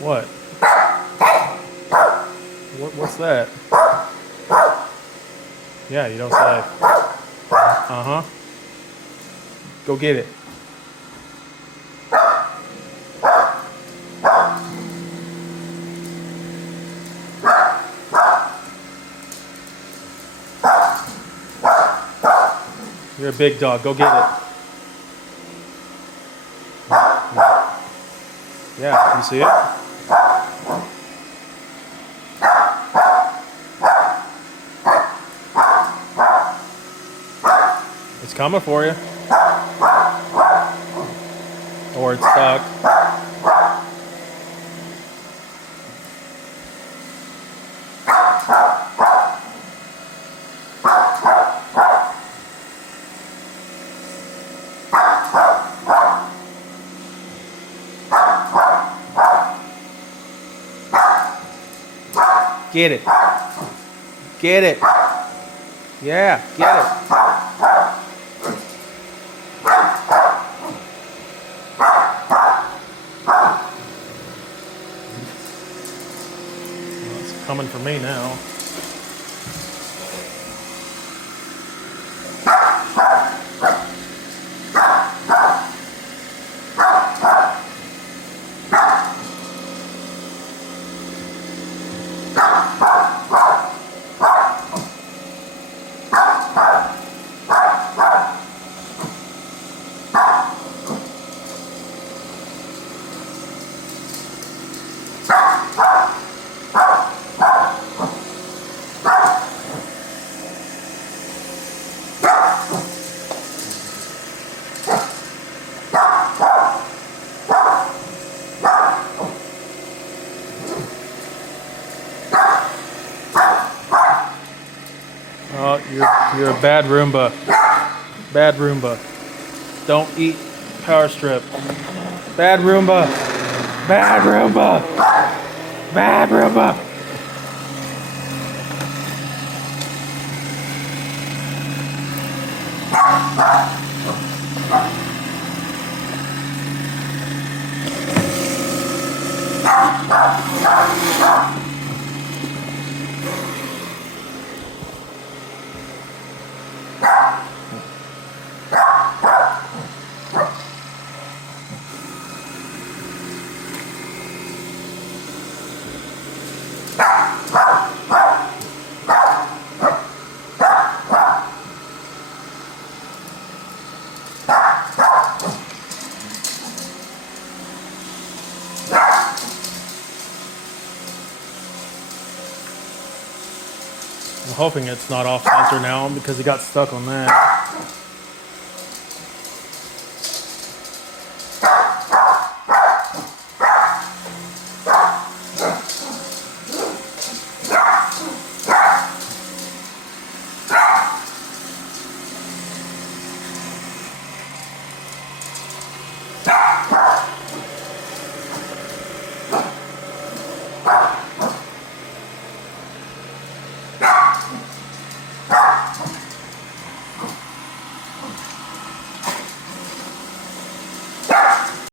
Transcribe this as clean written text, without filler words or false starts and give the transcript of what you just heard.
What? What's that? Yeah, you don't say. Uh-huh. Go get it. You're a big dog. Go get it. Yeah, you see it? It's coming for you. Or it's stuck. Get it. Get it. Yeah, get it. Well, it's coming for me now. Oh, you're a bad Roomba. Bad Roomba. Don't eat power strip. Bad Roomba. Bad Roomba. Bad Roomba. I'm hoping it's not off center now because it got stuck on that.